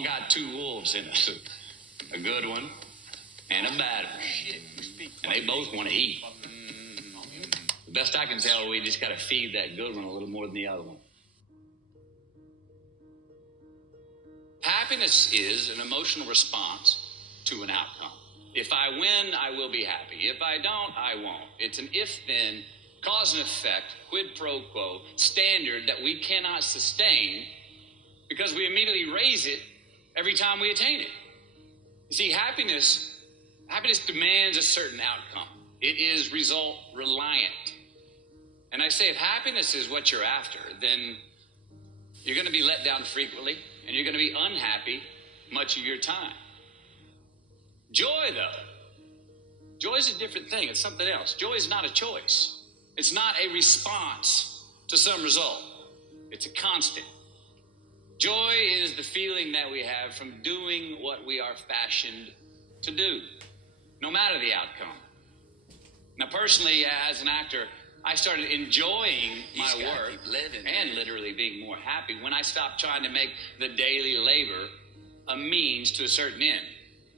all got two wolves in us, a good one and a bad one. And they both want to eat. The best I can tell, we just got to feed that good one a little more than the other one. Happiness is an emotional response to an outcome. If I win, I will be happy. If I don't, I won't. It's an if-then, cause and effect, quid pro quo standard that we cannot sustain because we immediately raise it every time we attain it. You see, happiness demands a certain outcome. It is result reliant. And I say if happiness is what you're after, then you're going to be let down frequently and you're going to be unhappy much of your time. Joy, though, joy is a different thing. It's something else. Joy is not a choice. It's not a response to some result. It's a constant. Joy is the feeling that we have from doing what we are fashioned to do, no matter the outcome. Now, personally, as an actor, I started enjoying my work and literally being more happy when I stopped trying to make the daily labor a means to a certain end.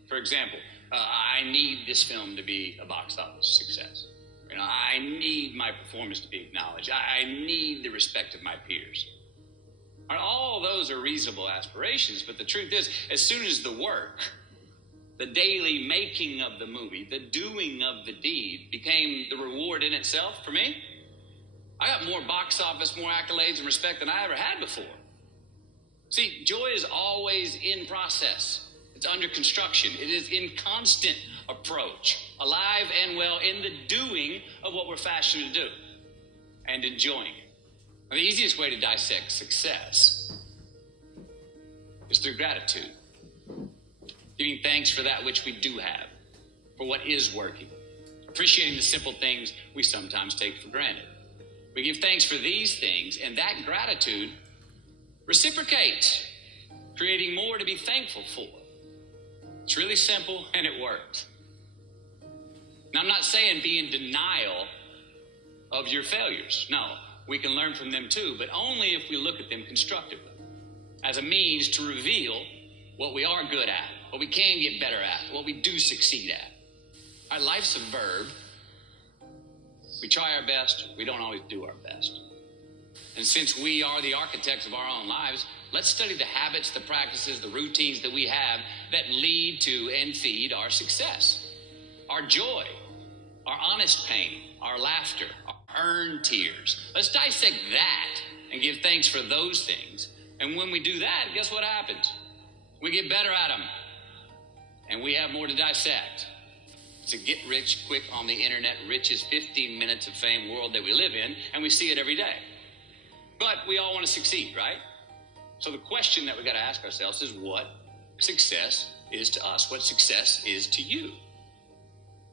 For example, I need this film to be a box office success. I need my performance to be acknowledged. I need the respect of my peers. All those are reasonable aspirations, but the truth is, as soon as the work, the daily making of the movie, the doing of the deed became the reward in itself for me, I got more box office, more accolades and respect than I ever had before. See, joy is always in process. It's under construction. It is in constant approach, alive and well in the doing of what we're fashioned to do and enjoying it. Now, the easiest way to dissect success is through gratitude. Giving thanks for that which we do have, for what is working. Appreciating the simple things we sometimes take for granted. We give thanks for these things, and that gratitude reciprocates, creating more to be thankful for. It's really simple, and it works. Now, I'm not saying be in denial of your failures. No, we can learn from them too, but only if we look at them constructively, as a means to reveal what we are good at, what we can get better at, what we do succeed at. Our life's a verb. We try our best, we don't always do our best. And since we are the architects of our own lives, let's study the habits, the practices, the routines that we have that lead to and feed our success. Our joy, our honest pain, our laughter, our earned tears. Let's dissect that and give thanks for those things. And when we do that, guess what happens? We get better at them. And we have more to dissect. It's a get rich quick on the internet, richest 15 minutes of fame world that we live in, and we see it every day. But we all want to succeed, right? So the question that we got to ask ourselves is what success is to us, what success is to you.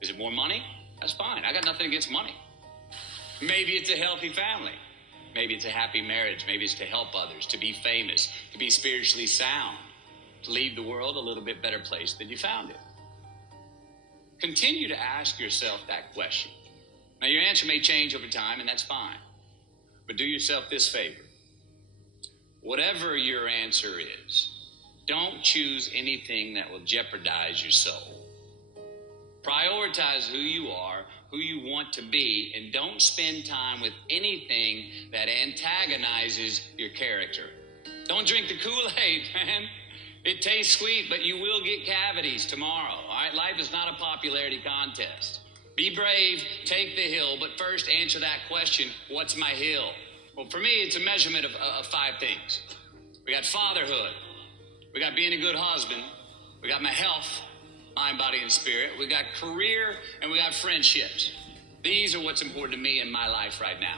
Is it more money? That's fine. I got nothing against money. Maybe it's a healthy family. Maybe it's a happy marriage. Maybe it's to help others, to be famous, to be spiritually sound, to leave the world a little bit better place than you found it. Continue to ask yourself that question. Now, your answer may change over time, and that's fine. But do yourself this favor. Whatever your answer is, don't choose anything that will jeopardize your soul. Prioritize who you are, who you want to be, and don't spend time with anything that antagonizes your character. Don't drink the Kool-Aid, man. It tastes sweet, but you will get cavities tomorrow, all right? Life is not a popularity contest. Be brave, take the hill, but first answer that question, what's my hill? Well, for me, it's a measurement of 5 things. We got fatherhood. We got being a good husband. We got my health, mind, body, and spirit. We got career, and we got friendships. These are what's important to me in my life right now.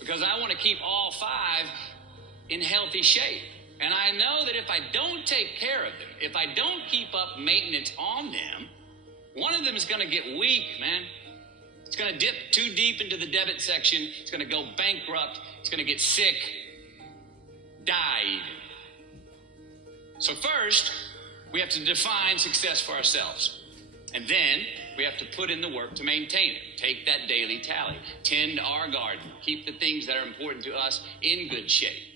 Because I want to keep all 5 in healthy shape. And I know that if I don't take care of them, if I don't keep up maintenance on them, one of them is going to get weak, man. It's going to dip too deep into the debit section. It's going to go bankrupt. It's going to get sick, die even. So first, we have to define success for ourselves. And then we have to put in the work to maintain it. Take that daily tally. Tend our garden. Keep the things that are important to us in good shape.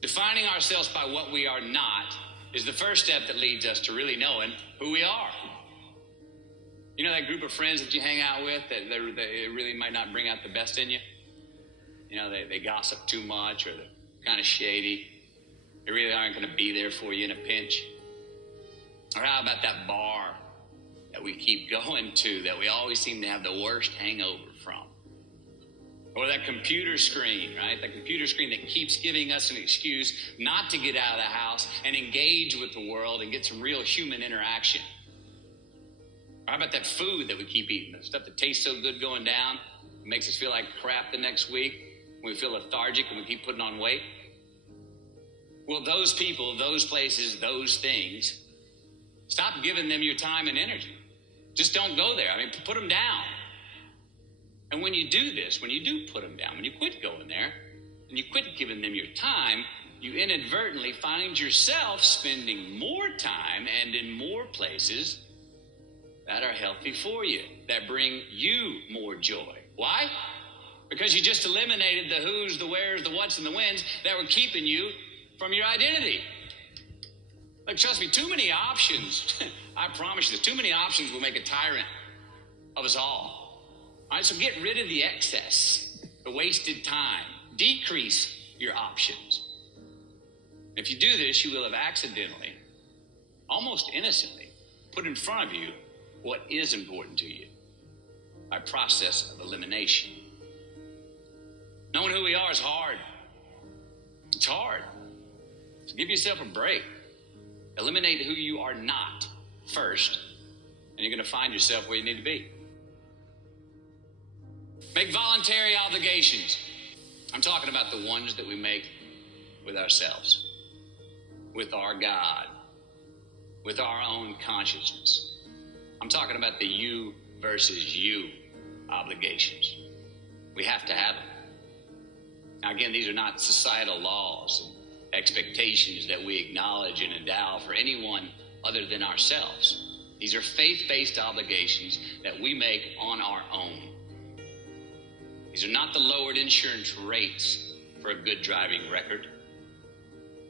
Defining ourselves by what we are not is the first step that leads us to really knowing who we are. You know that group of friends that you hang out with that they really might not bring out the best in you? You know, they gossip too much, or they're kind of shady. They really aren't going to be there for you in a pinch. Or how about that bar that we keep going to that we always seem to have the worst hangover from? Or that computer screen, right? That computer screen that keeps giving us an excuse not to get out of the house and engage with the world and get some real human interaction. Or how about that food that we keep eating? The stuff that tastes so good going down, it makes us feel like crap the next week. We feel lethargic and we keep putting on weight. Well, those people, those places, those things, stop giving them your time and energy. Just don't go there. I mean, put them down. And when you do this, when you do put them down, when you quit going there, and you quit giving them your time, you inadvertently find yourself spending more time and in more places that are healthy for you, that bring you more joy. Why? Because you just eliminated the who's, the where's, the what's, and the when's that were keeping you from your identity. Like, trust me, too many options, I promise you this, too many options will make a tyrant of us all. All right, so get rid of the excess, the wasted time. Decrease your options. If you do this, you will have accidentally, almost innocently, put in front of you what is important to you by process of elimination. Knowing who we are is hard. It's hard. So give yourself a break. Eliminate who you are not first, and you're going to find yourself where you need to be. Make voluntary obligations. I'm talking about the ones that we make with ourselves, with our God, with our own consciousness. I'm talking about the you versus you obligations. We have to have them. Now, again, these are not societal laws and expectations that we acknowledge and endow for anyone other than ourselves. These are faith-based obligations that we make on our own. These are not the lowered insurance rates for a good driving record.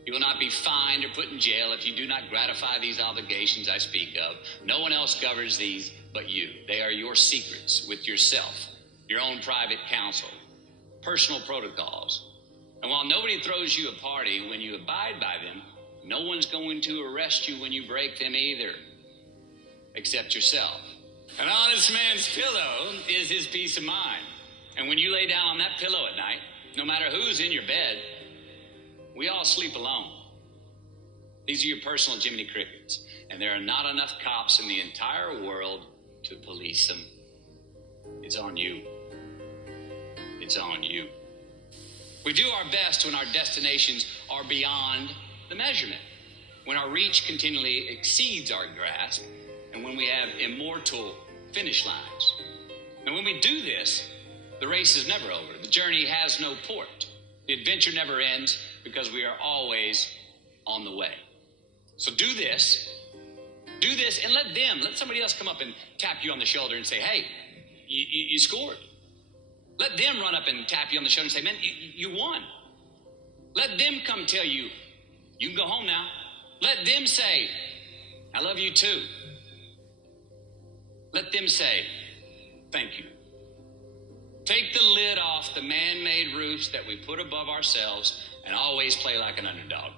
You will not be fined or put in jail if you do not gratify these obligations I speak of. No one else governs these but you. They are your secrets with yourself, your own private counsel, personal protocols. And while nobody throws you a party when you abide by them, no one's going to arrest you when you break them either, except yourself. An honest man's pillow is his peace of mind. And when you lay down on that pillow at night, no matter who's in your bed, we all sleep alone. These are your personal Jiminy Crickets, and there are not enough cops in the entire world to police them. It's on you. It's on you. We do our best when our destinations are beyond the measurement, when our reach continually exceeds our grasp, and when we have immortal finish lines. And when we do this, the race is never over. The journey has no port. The adventure never ends because we are always on the way. So do this, and let somebody else come up and tap you on the shoulder and say, hey, you scored. Let them run up and tap you on the shoulder and say, man, you won. Let them come tell you, you can go home now. Let them say, I love you too. Let them say, thank you. Take the lid off the man-made roofs that we put above ourselves and always play like an underdog.